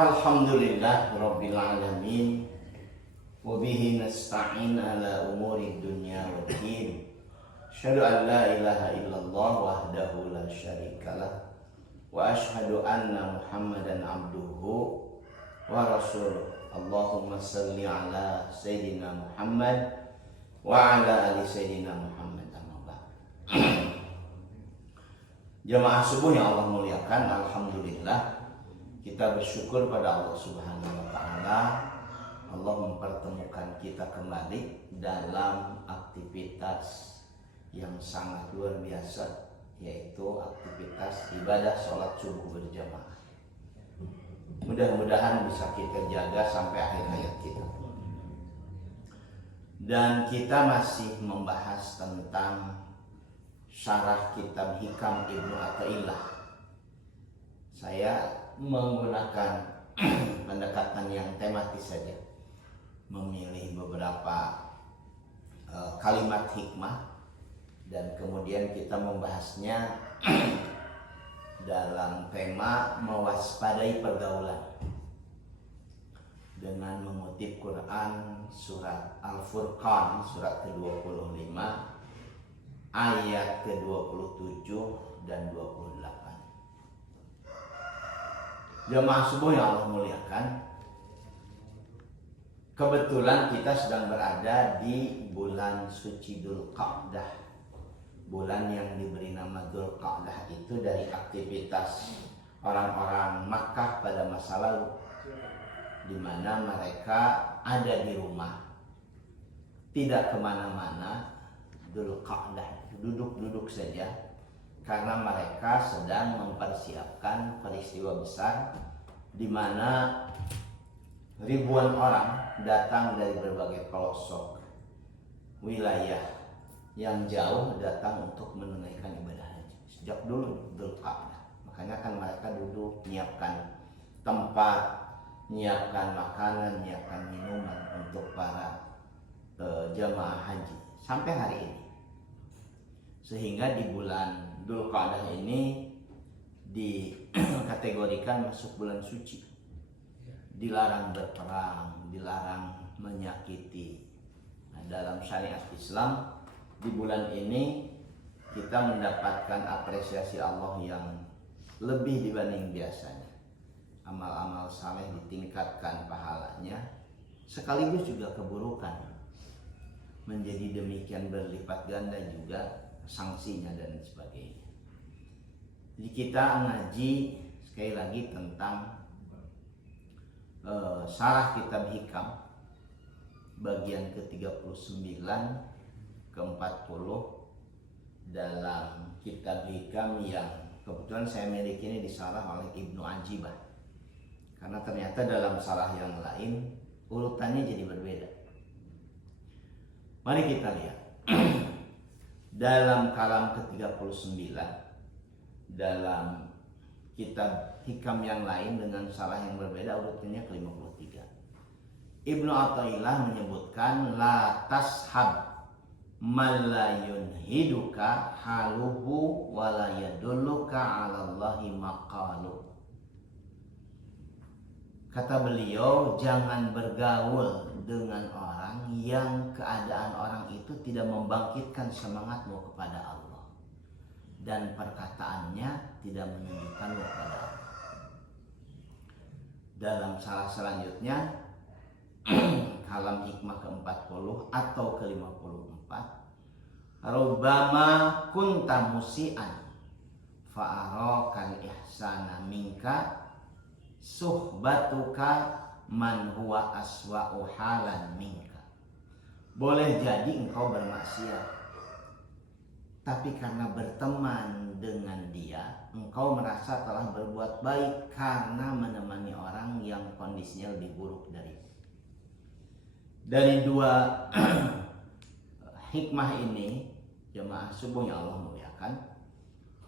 Alhamdulillah Rabbil Alamin. Wabihi nasta'in ala umuri dunya wa din. Asyhadu an la ilaha illallah wahdahu la syarikalah. Wa asyhadu anna Muhammadan abduhu wa rasuluh. Allahumma salli ala Sayyidina Muhammad wa ala ali Sayyidina Muhammad. Jamaah subuh yang Allah muliakan, alhamdulillah kita bersyukur pada Allah Subhanahu wa taala. Allah mempertemukan kita kembali dalam aktivitas yang sangat luar biasa, yaitu aktivitas ibadah sholat subuh berjamaah. Mudah-mudahan bisa kita jaga sampai akhir hayat kita. Dan kita masih membahas tentang syarah kitab Hikam Ibnu Athaillah. Saya menggunakan pendekatan yang tematis saja, memilih beberapa kalimat hikmah dan kemudian kita membahasnya dalam tema mewaspadai pergaulan dengan mengutip Quran surat Al-Furqan surat ke-25 ayat ke-27 dan 28. Jemaah subuh yang Allah muliakan, kebetulan kita sedang berada di bulan suci Dzulqa'dah. Bulan yang diberi nama Dzulqa'dah itu dari aktivitas orang-orang Makkah pada masa lalu, di mana mereka ada di rumah, tidak kemana-mana. Dzulqa'dah duduk-duduk saja, karena mereka sedang mempersiapkan peristiwa besar di mana ribuan orang datang dari berbagai pelosok wilayah yang jauh datang untuk menunaikan ibadah haji. Sejak dulu Dzulqa'dah, makanya kan mereka duduk menyiapkan tempat, menyiapkan makanan, menyiapkan minuman untuk para jamaah haji sampai hari ini. Sehingga di bulan Dzulqa'dah ini dikategorikan masuk bulan suci. Dilarang berperang, dilarang menyakiti. Nah, dalam syariat Islam di bulan ini kita mendapatkan apresiasi Allah yang lebih dibanding biasanya. Amal-amal saleh ditingkatkan pahalanya, sekaligus juga keburukan menjadi demikian berlipat ganda juga sanksinya dan sebagainya. Jadi kita ngaji sekali lagi tentang syarah kitab Hikam bagian ke-39 ke-40 dalam kitab Hikam yang kebetulan saya miliki ini disarah oleh Ibnu Ajibah. Karena ternyata dalam syarah yang lain urutannya jadi berbeda. Mari kita lihat. Dalam kalam ke-39 dalam kitab Hikam yang lain dengan syarah yang berbeda urutannya ke-53. Ibnu Athaillah menyebutkan la tashab man la yunhiduka haluhu wa la yadulluka 'ala Allahi maqalu. Kata beliau, jangan bergaul dengan orang yang keadaan orang itu tidak membangkitkan semangatmu kepada Allah dan perkataannya tidak menunjukkanmu kepada Allah. Dalam salah selanjutnya kalam hikmah ke-40 atau ke-54, rubbama kunta musian fa'arakal ihsana minka suhbatuka man huwa aswa'u halan minka. Boleh jadi engkau bermaksiat, tapi karena berteman dengan dia engkau merasa telah berbuat baik karena menemani orang yang kondisinya lebih buruk darimu. Dari dua hikmah ini, jemaah subuh yang Allah muliakan,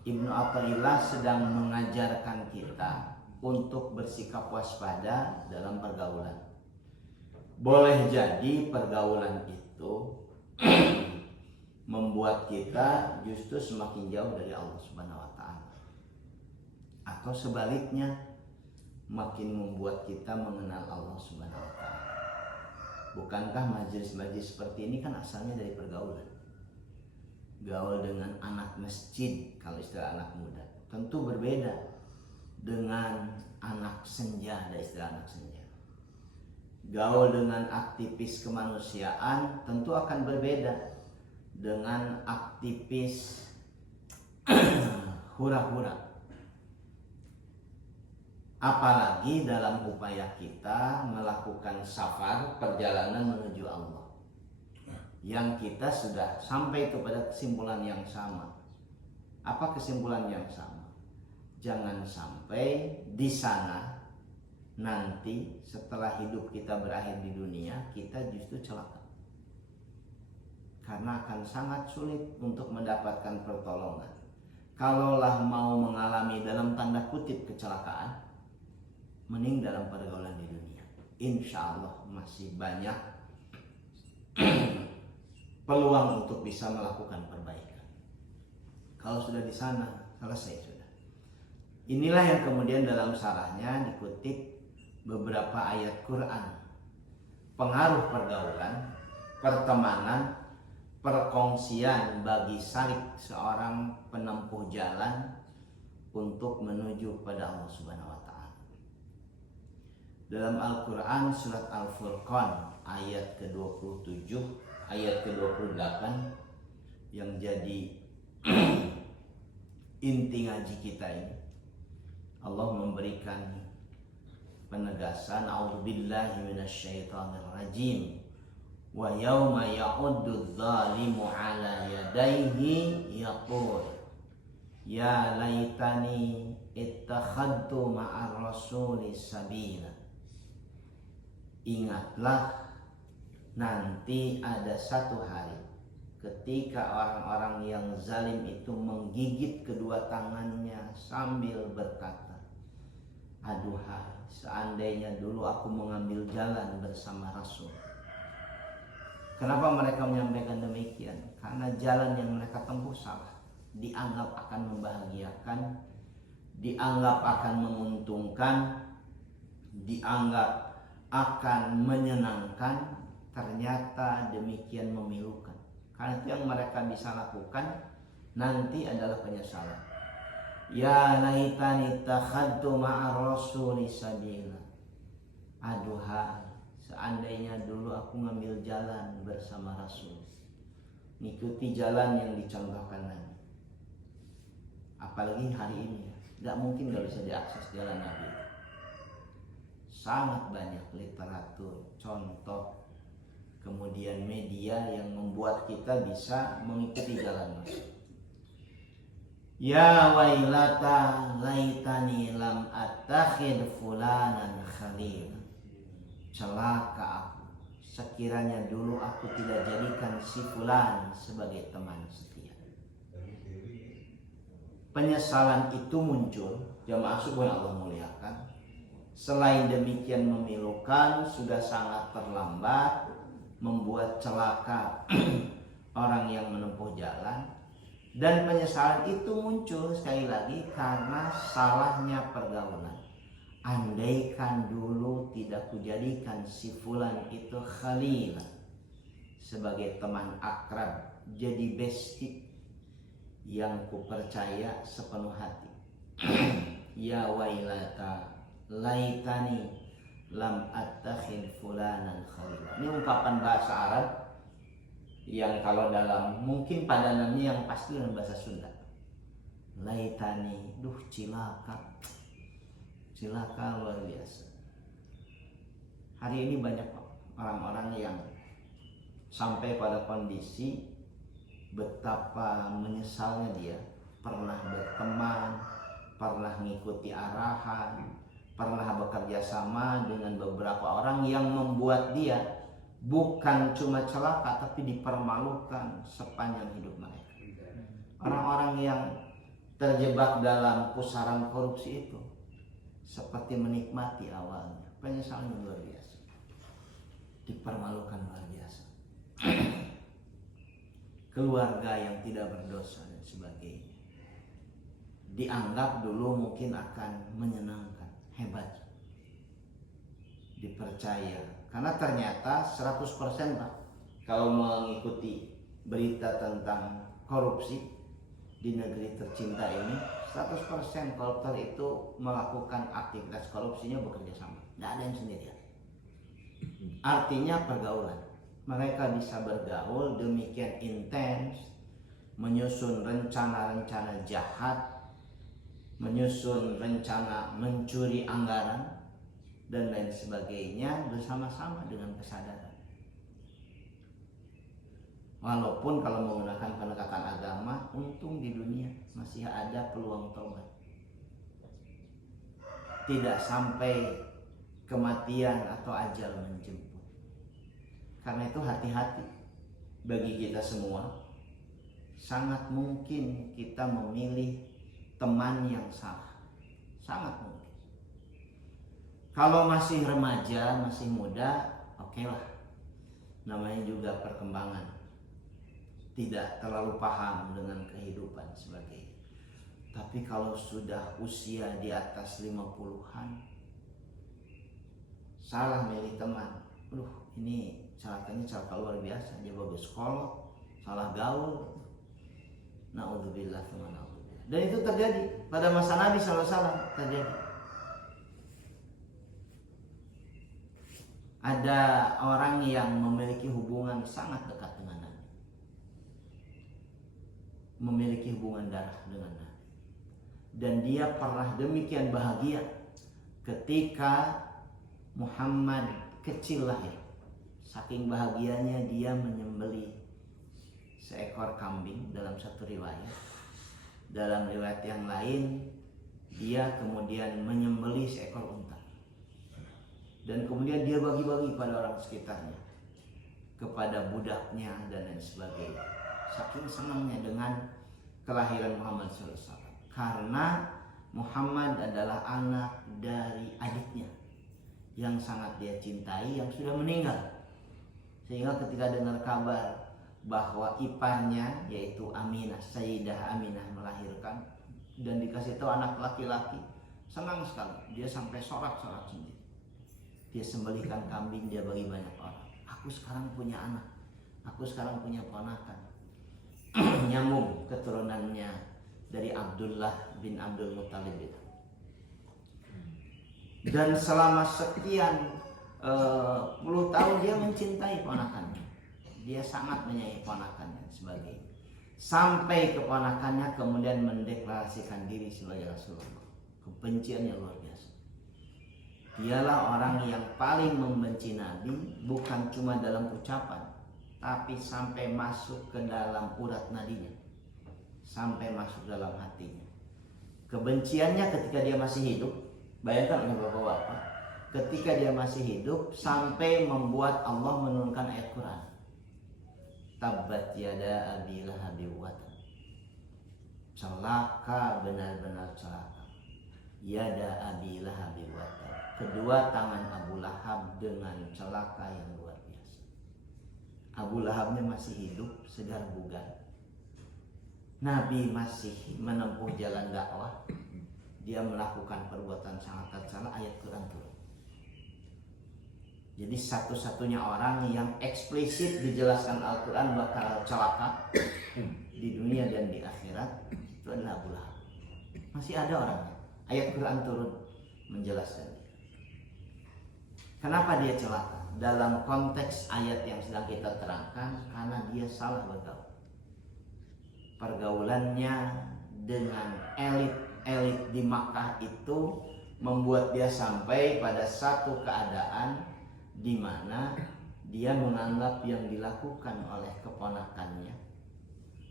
Ibnu Athaillah sedang mengajarkan kita untuk bersikap waspada dalam pergaulan. Boleh jadi pergaulan itu membuat kita justru semakin jauh dari Allah Subhanahu wa taala. Atau sebaliknya, makin membuat kita mengenal Allah Subhanahu wa taala. Bukankah majelis-majelis seperti ini kan asalnya dari pergaulan? Gaul dengan anak masjid, kalau istilah anak muda, tentu berbeda dengan anak senja, ada istilah anak senja. Gaul dengan aktivis kemanusiaan tentu akan berbeda dengan aktivis hura-hura. Apalagi dalam upaya kita melakukan safar, perjalanan menuju Allah, yang kita sudah sampai kepada kesimpulan yang sama. Apa kesimpulan yang sama? Jangan sampai di sana nanti setelah hidup kita berakhir di dunia, kita justru celaka. Karena akan sangat sulit untuk mendapatkan pertolongan. Kalaulah mau mengalami dalam tanda kutip kecelakaan, mending dalam pergaulan di dunia. Insya Allah masih banyak peluang untuk bisa melakukan perbaikan. Kalau sudah di sana, selesai sudah. Inilah yang kemudian dalam sarahnya dikutip beberapa ayat Quran. Pengaruh pergaulan, pertemanan, perkongsian bagi salik seorang penempuh jalan untuk menuju pada Allah Subhanahu wa taala. Dalam Al-Quran surat Al-Furqan ayat ke-27, ayat ke-28 yang jadi inti ngaji kita ini, Allah memberikan penegasan, a'udzubillahi minasyaitonir rajim, wa yauma ya'uddu dzalimu ala yadayhi yaqul ya laitani ittakhadtu ma'ar rasuli sabila. Ingatlah, nanti ada satu hari ketika orang-orang yang zalim itu menggigit kedua tangannya sambil berkata, aduhai, seandainya dulu aku mengambil jalan bersama Rasul. Kenapa mereka menyampaikan demikian? Karena jalan yang mereka tempuh salah, dianggap akan membahagiakan, dianggap akan menguntungkan, dianggap akan menyenangkan, ternyata demikian memilukan. Karena itu yang mereka bisa lakukan nanti adalah penyesalan. Ya laitani takhadtu ma'ar rasuli sabila. Aduhai, seandainya dulu aku ngambil jalan bersama Rasul, ngikuti jalan yang dicontohkan Nabi. Apalagi hari ini, gak mungkin gak bisa diakses jalan Nabi. Sangat banyak literatur, contoh, kemudian media yang membuat kita bisa mengikuti jalan Rasul. Ya wailata laitani lam attakhid fulanan khalil. Celaka aku, sekiranya dulu aku tidak jadikan si fulan sebagai teman setia. Penyesalan itu muncul, jamaah subuh yang Allah muliakan. Selain demikian memilukan, sudah sangat terlambat, membuat celaka orang yang menempuh jalan. Dan penyesalan itu muncul sekali lagi karena salahnya pergaulan. Andaikan dulu tidak kujadikan si fulan itu khalil, sebagai teman akrab, jadi bestie yang kupercaya sepenuh hati. Ya wailata laitani lam attakhid fulanan khalil. Ini ungkapan bahasa Arab yang kalau dalam mungkin padanannya yang pasti dalam bahasa Sunda. Laitani, duh cilaka luar biasa. Hari ini banyak orang-orang yang sampai pada kondisi betapa menyesalnya dia pernah berteman, pernah mengikuti arahan, pernah bekerja sama dengan beberapa orang yang membuat dia bukan cuma celaka tapi dipermalukan sepanjang hidup mereka. Orang-orang yang terjebak dalam pusaran korupsi itu seperti menikmati awalnya, penyesalan luar biasa, dipermalukan luar biasa. Keluarga yang tidak berdosa dan sebagainya dianggap dulu mungkin akan menyenangkan, hebat. dipercaya. Karena ternyata 100% Pak, kalau mengikuti berita tentang korupsi di negeri tercinta ini, 100% koruptor itu melakukan aktivitas korupsinya bekerja sama, tidak ada yang sendirian. Artinya pergaulan, mereka bisa bergaul demikian intens, menyusun rencana-rencana jahat, menyusun rencana mencuri anggaran dan lain sebagainya bersama-sama dengan kesadaran. Walaupun kalau menggunakan pendekatan agama, untung di dunia masih ada peluang taubat. Tidak sampai kematian atau ajal menjemput. Karena itu hati-hati bagi kita semua. Sangat mungkin kita memilih teman yang salah. Sangat mungkin. Kalau masih remaja, masih muda, oke lah. Namanya juga perkembangan. Tidak terlalu paham dengan kehidupan sebagainya. Tapi kalau sudah usia di atas 50-an, salah milih teman. Ini celakanya celaka luar biasa. Dia bagus sekolah, salah gaul. Na'udzubillah. Dan itu terjadi pada masa Nabi SAW terjadi. Ada orang yang memiliki hubungan sangat dekat dengan Nabi, memiliki hubungan darah dengan Nabi, dan dia pernah demikian bahagia ketika Muhammad kecil lahir. Saking bahagianya dia menyembelih seekor kambing dalam satu riwayat. Dalam riwayat yang lain, dia kemudian menyembelih seekor unta. Dan kemudian dia bagi-bagi pada orang sekitarnya, kepada budaknya dan lain sebagainya. Saking senangnya dengan kelahiran Muhammad SAW. Karena Muhammad adalah anak dari adiknya yang sangat dia cintai, yang sudah meninggal. Sehingga ketika dengar kabar bahwa iparnya yaitu Aminah, Sayyidah Aminah melahirkan dan dikasih tahu anak laki-laki, senang sekali. Dia sampai sorak-sorak sendiri. Dia sembelihkan kambing, dia bagi banyak orang. Aku sekarang punya anak, aku sekarang punya ponakan. Nyambung keturunannya dari Abdullah bin Abdul Muttalib itu. Dan selama sekian puluh tahun dia mencintai ponakannya. Dia sangat menyayangi ponakannya sebagainya. Sampai keponakannya kemudian mendeklarasikan diri sebagai Rasulullah. Kebenciannya luar biasa. Dialah orang yang paling membenci Nabi, bukan cuma dalam ucapan, tapi sampai masuk ke dalam urat nadinya, sampai masuk dalam hatinya. Kebenciannya ketika dia masih hidup, bayangkan oleh bapak-bapak, ketika dia masih hidup sampai membuat Allah menurunkan ayat Quran. Tabbat yada abi lahabin wa tab. Celaka, benar-benar celaka. Yada abi lahabin wa tab. Kedua tangan Abu Lahab dengan celaka yang luar biasa. Abu Lahabnya masih hidup, segar bugar. Nabi masih menempuh jalan dakwah. Dia melakukan perbuatan sangat tercela, ayat Quran turun. Jadi satu-satunya orang yang eksplisit dijelaskan Al-Quran bakal celaka di dunia dan di akhirat itu adalah Abu Lahab. Masih ada orangnya. Ayat Quran turun menjelaskan. Kenapa dia celaka? Dalam konteks ayat yang sedang kita terangkan, karena dia salah bergaul. Pergaulannya dengan elit-elit di Makkah itu membuat dia sampai pada satu keadaan di mana dia menganggap yang dilakukan oleh keponakannya,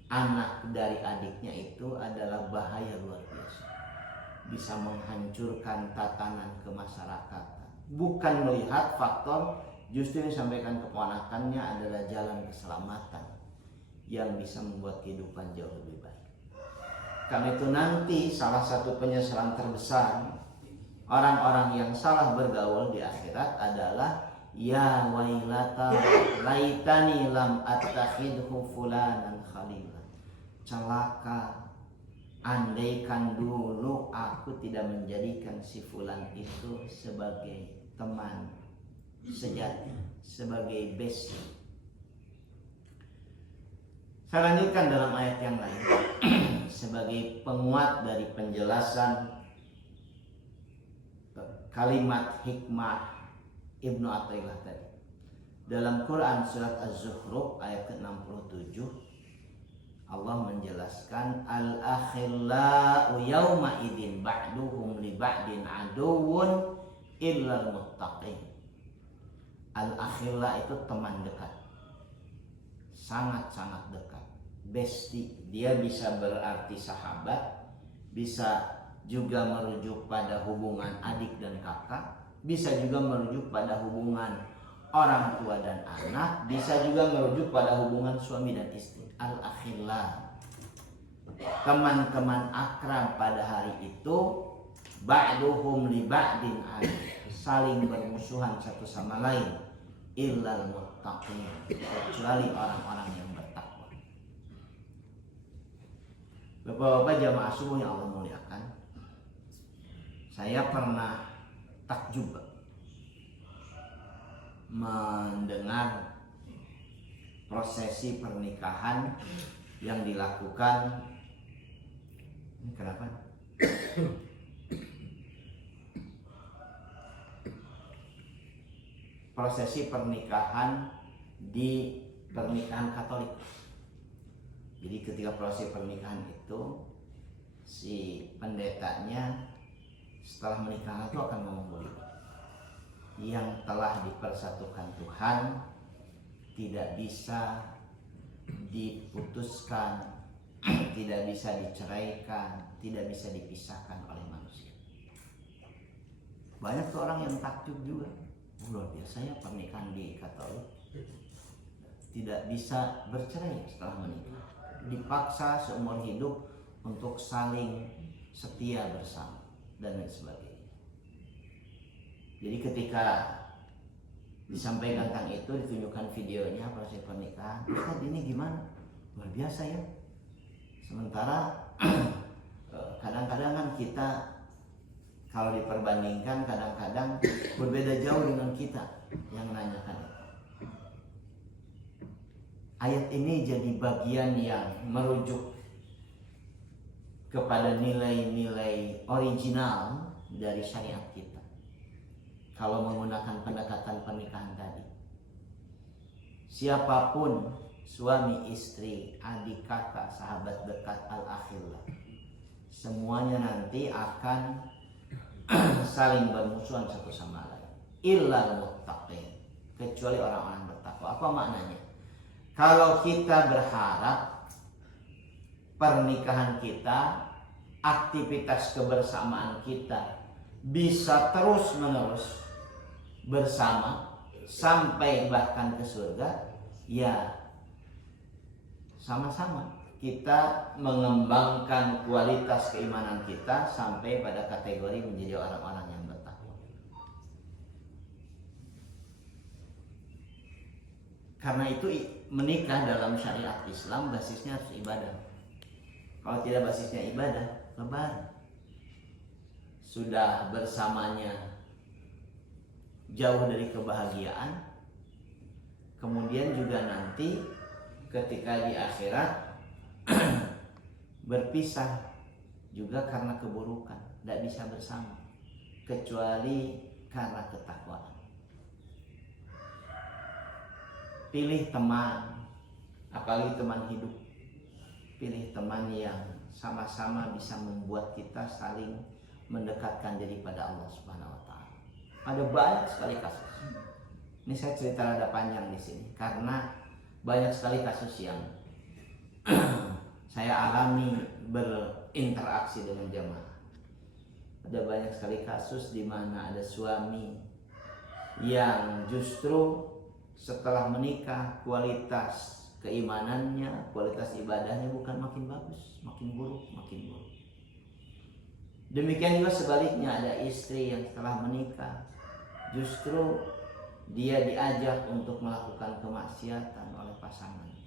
anak dari adiknya itu adalah bahaya luar biasa. Bisa menghancurkan tatanan kemasyarakatan. Bukan melihat faktor justru yang disampaikan keponakannya adalah jalan keselamatan yang bisa membuat kehidupan jauh lebih baik. Karena itu nanti salah satu penyesalan terbesar orang-orang yang salah bergaul di akhirat adalah ya wailata laitani lam attakhidhu fulanan khalila. Celaka, andaikan dulu aku tidak menjadikan si fulan itu sebagai teman sejati, sebagai besti. Saya lanjutkan dalam ayat yang lain sebagai penguat dari penjelasan kalimat hikmah Ibnu Athaillah tadi. Dalam Quran surat Az-Zukhruf ayat ke-67 Allah menjelaskan al-akhillau yawma idzin ba'duhum li ba'din aduwwun illal muttaqin. Al-akhilla itu teman dekat, sangat-sangat dekat, bestie. Dia bisa berarti sahabat, bisa juga merujuk pada hubungan adik dan kakak, bisa juga merujuk pada hubungan orang tua dan anak, bisa juga merujuk pada hubungan suami dan istri. Al-akhillah, teman-teman akrab pada hari itu, ba'duhum li ba'din saling bermusuhan satu sama lain, illal muttaqin, kecuali orang-orang yang bertakwa. Bapak-bapak jamaah subuh yang Allah muliakan, saya pernah takjub mendengar prosesi pernikahan yang dilakukan. Ini kenapa? Prosesi pernikahan di pernikahan Katolik. Jadi ketika prosesi pernikahan itu, si pendetanya setelah menikah itu akan ngomong yang telah dipersatukan Tuhan tidak bisa diputuskan, tidak bisa diceraikan, tidak bisa dipisahkan oleh manusia. Banyak orang yang takjub juga, luar biasa ya pernikahan di Katolik, tidak bisa bercerai setelah menikah, dipaksa seumur hidup untuk saling setia bersama dan lain sebagainya. Jadi ketika disampaikan tentang itu, ditunjukkan videonya proses pernikahan, Ustaz ini gimana? Luar biasa ya. Sementara kadang-kadang kan kita kalau diperbandingkan kadang-kadang berbeda jauh dengan kita yang menanyakan itu. Ayat ini jadi bagian yang merujuk kepada nilai-nilai original dari syariat kita. Kalau menggunakan pendekatan pernikahan tadi, siapapun, suami, istri, adik, kakak, sahabat dekat, al-akhillah, semuanya nanti akan saling bermusuhan satu sama lain. Illal muttaqin, kecuali orang-orang bertakwa. Apa maknanya? Kalau kita berharap pernikahan kita, aktivitas kebersamaan kita bisa terus-menerus bersama sampai bahkan ke surga, ya sama-sama kita mengembangkan kualitas keimanan kita sampai pada kategori menjadi orang-orang yang bertakwa. Karena itu menikah dalam syariat Islam basisnya harus ibadah. Kalau tidak basisnya ibadah, lebaran. Sudah bersamanya jauh dari kebahagiaan, kemudian juga nanti ketika di akhirat berpisah juga karena keburukan, tidak bisa bersama kecuali karena ketakwaan. Pilih teman, apalagi teman hidup, pilih teman yang sama-sama bisa membuat kita saling mendekatkan diri pada Allah Subhanahu wa Ta'ala. Ada banyak sekali kasus. Ini saya cerita rada panjang di sini karena banyak sekali kasus yang saya alami berinteraksi dengan jamaah. Ada banyak sekali kasus di mana ada suami yang justru setelah menikah kualitas keimanannya, kualitas ibadahnya bukan makin bagus, makin buruk, makin buruk. Demikian juga sebaliknya, ada istri yang setelah menikah justru dia diajak untuk melakukan kemaksiatan oleh pasangannya.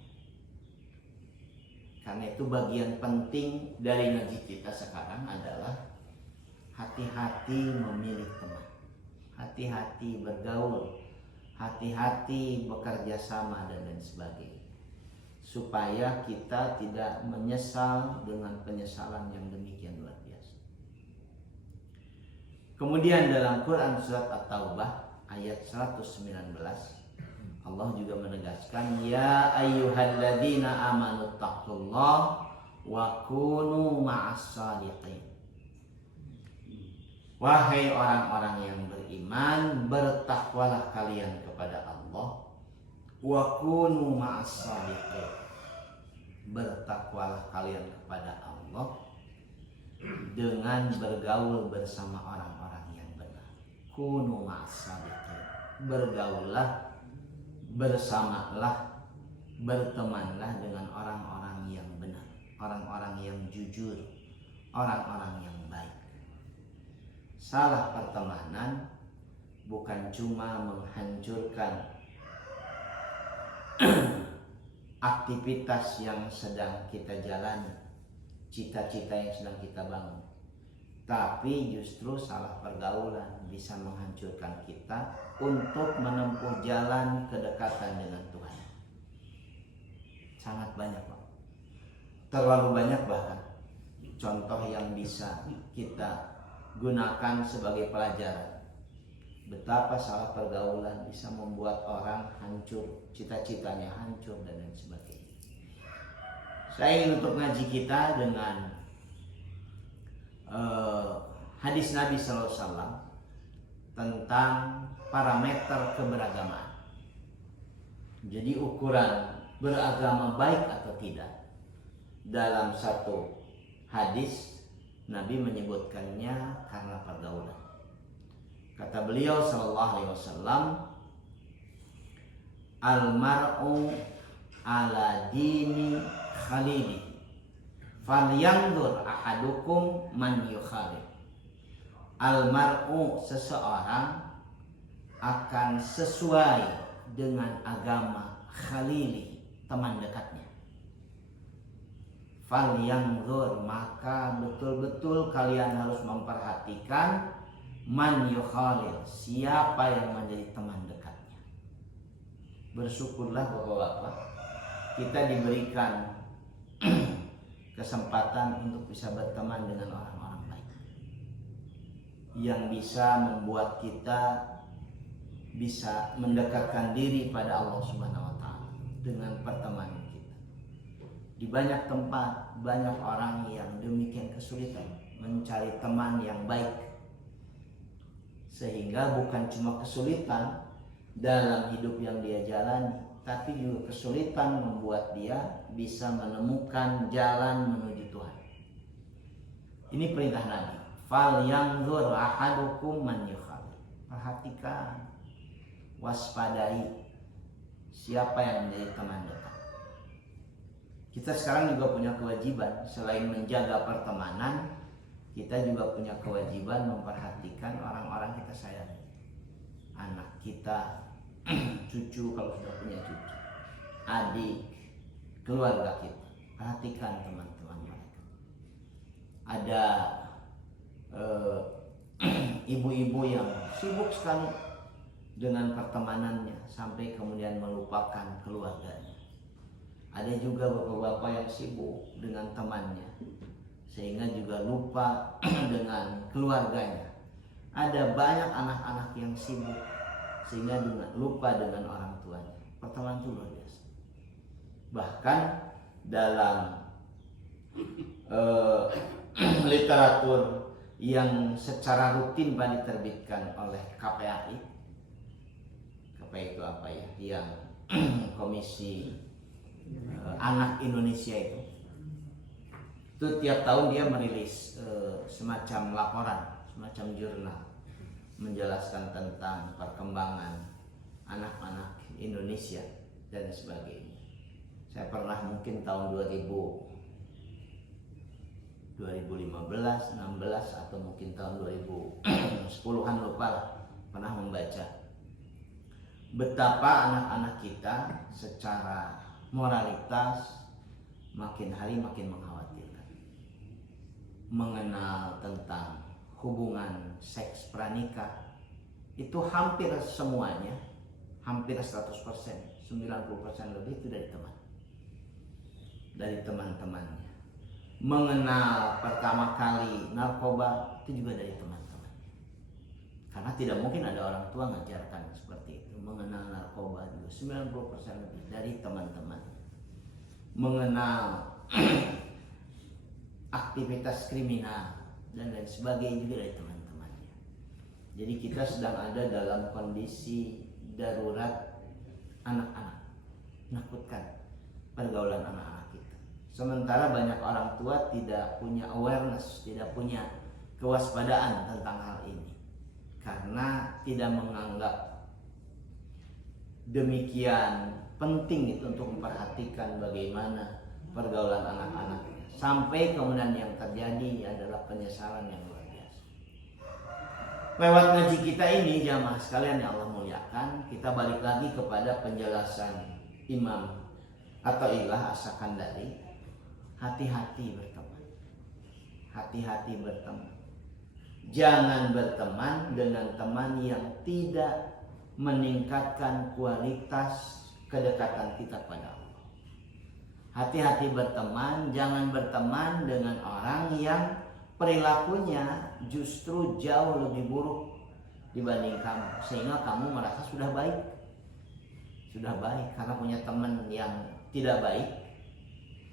Karena itu bagian penting dari ngaji kita sekarang adalah hati-hati memilih teman, hati-hati bergaul berhati-hati, bekerja sama dan lain sebagainya, supaya kita tidak menyesal dengan penyesalan yang demikian luar biasa. Kemudian dalam Quran surat At-Taubah ayat 119 Allah juga menegaskan, ya ayyuhalladzina amanu taqullaha wa kunu ma'as shadiqin. Wahai orang-orang yang beriman, bertakwalah kalian kepada Allah. Wa kunu ma'as shadiqin. Bertakwalah kalian kepada Allah dengan bergaul bersama orang-orang yang benar. Kunu ma'as shadiqin. Bergaullah, bersamalah, bertemanlah dengan orang-orang yang benar, orang-orang yang jujur, orang-orang yang baik. Salah pertemanan bukan cuma menghancurkan aktivitas yang sedang kita jalani, cita-cita yang sedang kita bangun, tapi justru salah pergaulan bisa menghancurkan kita untuk menempuh jalan kedekatan dengan Tuhan. Sangat banyak, Pak. Terlalu banyak bahkan. Contoh yang bisa kita gunakan sebagai pelajaran. Betapa salah pergaulan bisa membuat orang hancur, cita-citanya hancur dan lain sebagainya. Saya ingin tutup ngaji kita dengan hadis Nabi SAW tentang parameter keberagamaan. Jadi ukuran beragama baik atau tidak, dalam satu hadis Nabi menyebutkannya karena pergaulan. Kata beliau sallallahu alaihi wasallam, al-mar'u ala dini khalili falyanzur ahadukum man yukhalil. Al-mar'u, seseorang akan sesuai dengan agama khalili, teman dekatnya. Falyanzur, maka betul-betul kalian harus memperhatikan man yukhalil, siapa yang menjadi teman dekatnya. Bersyukurlah Bapak-bapak, kita diberikan kesempatan untuk bisa berteman dengan orang-orang baik yang bisa membuat kita bisa mendekatkan diri pada Allah Subhanahu wa taala dengan pertemanan kita. Di banyak tempat banyak orang yang demikian kesulitan mencari teman yang baik, sehingga bukan cuma kesulitan dalam hidup yang dia jalani, tapi juga kesulitan membuat dia bisa menemukan jalan menuju Tuhan. Ini perintah Nabi. Falyanzur ahadukum man yukhalil. Perhatikan, waspadai siapa yang menjadi teman dekat. Kita sekarang juga punya kewajiban, selain menjaga pertemanan, kita juga punya kewajiban memperhatikan orang-orang kita sayangi. Anak kita, cucu kalau sudah punya cucu, adik, keluarga kita. Perhatikan teman-teman mereka. Ada ibu-ibu yang sibuk sekali dengan pertemanannya sampai kemudian melupakan keluarganya. Ada juga bapak-bapak yang sibuk dengan temannya sehingga juga lupa dengan keluarganya. Ada banyak anak-anak yang sibuk sehingga lupa dengan orang tuanya. Pertemanan itu luar biasa. Bahkan dalam literatur yang secara rutin diterbitkan oleh KPAI. KPAI itu apa ya? Yang Komisi Anak Indonesia itu tiap tahun dia merilis semacam laporan, semacam jurnal menjelaskan tentang perkembangan anak-anak Indonesia dan sebagainya. Saya pernah mungkin tahun 2015, 16 atau mungkin tahun 2010-an lupa lah, pernah membaca betapa anak-anak kita secara moralitas makin hari makin mengkhawatirkan. Mengenal tentang hubungan seks pranikah itu hampir semuanya hampir 100%, 90% lebih itu dari teman, dari teman-temannya. Mengenal pertama kali narkoba itu juga dari teman-teman, karena tidak mungkin ada orang tua ngajarkan seperti itu. Mengenal narkoba juga 90% lebih dari teman-teman. Mengenal aktivitas kriminal dan lain sebagainya juga dari teman-temannya. Jadi kita sedang ada dalam kondisi darurat anak-anak, menakutkan pergaulan anak-anak kita. Sementara banyak orang tua tidak punya awareness, tidak punya kewaspadaan tentang hal ini, karena tidak menganggap demikian penting itu untuk memperhatikan bagaimana pergaulan anak-anaknya. Sampai kemudian yang terjadi adalah penyesalan yang luar biasa. Lewat ngaji kita ini, jamaah sekalian yang Allah muliakan, kita balik lagi kepada penjelasan Imam Athaillah As-Sakandari. Hati-hati berteman, hati-hati berteman. Jangan berteman dengan teman yang tidak meningkatkan kualitas kedekatan kita pada Allah. Hati-hati berteman, jangan berteman dengan orang yang perilakunya justru jauh lebih buruk dibanding kamu, sehingga kamu merasa sudah baik. Sudah baik karena punya teman yang tidak baik.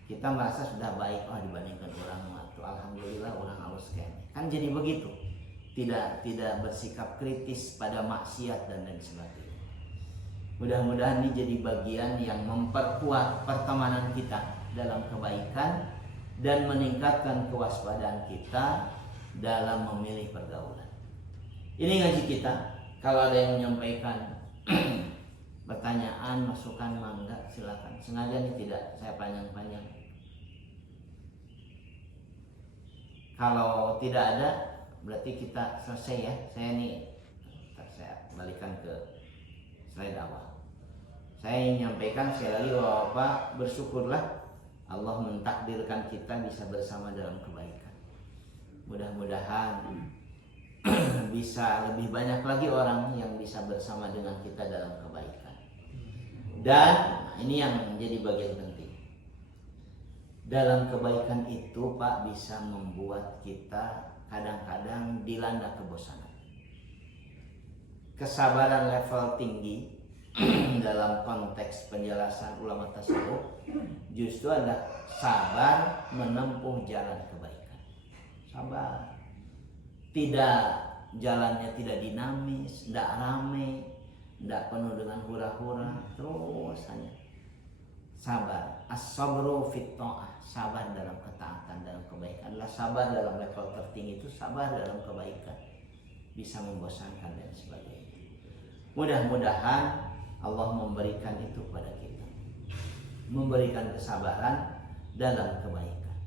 Kita merasa sudah baik, oh dibandingkan orang itu alhamdulillah orang halus kayaknya. Kan jadi begitu. Tidak bersikap kritis pada maksiat dan lain sebagainya. Mudah-mudahan ini jadi bagian yang memperkuat pertemanan kita dalam kebaikan dan meningkatkan kewaspadaan kita dalam memilih pergaulan. Ini ngaji kita. Kalau ada yang menyampaikan pertanyaan, masukan, mangga silakan. Sengaja ini tidak saya panjang-panjang. Kalau tidak ada, berarti kita selesai ya. Saya balikan ke slide awal. Saya ingin menyampaikan sekali lagi bahwa Bapak bersyukurlah Allah mentakdirkan kita bisa bersama dalam kebaikan. Mudah-mudahan bisa lebih banyak lagi orang yang bisa bersama dengan kita dalam kebaikan. Dan ini yang menjadi bagian penting. Dalam kebaikan itu Pak bisa membuat kita kadang-kadang dilanda kebosanan. Kesabaran level tinggi dalam konteks penjelasan ulama tasawuf justru adalah sabar menempuh jalan kebaikan. Sabar. Tidak, jalannya tidak dinamis, tidak ramai, tidak penuh dengan hura-hura, terus hanya sabar. As-sabru fit ta'ah, sabar dalam ketaatan, dalam kebaikan. Adalah sabar dalam level tertinggi itu sabar dalam kebaikan. Bisa membosankan dan sebagainya. Mudah-mudahan Allah memberikan itu pada kita, memberikan kesabaran dalam kebaikan.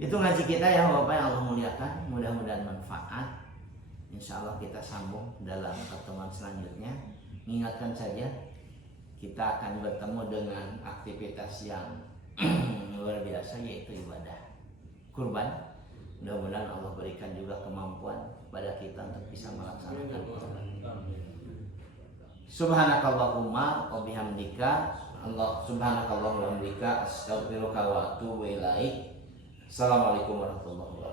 Itu ngaji kita ya Bapak yang Allah muliakan. Mudah-mudahan manfaat. Insya Allah kita sambung dalam pertemuan selanjutnya. Ingatkan saja, kita akan bertemu dengan aktivitas yang luar biasa, yaitu ibadah kurban. Mudah-mudahan Allah berikan juga kemampuan pada kita untuk bisa melaksanakan kurban. Subhanakallahumma wa bihamdika subhanakallahumma wa bihamdika astaghfiruka wa atubu ilaik. Assalamualaikum warahmatullahi wabarakatuh.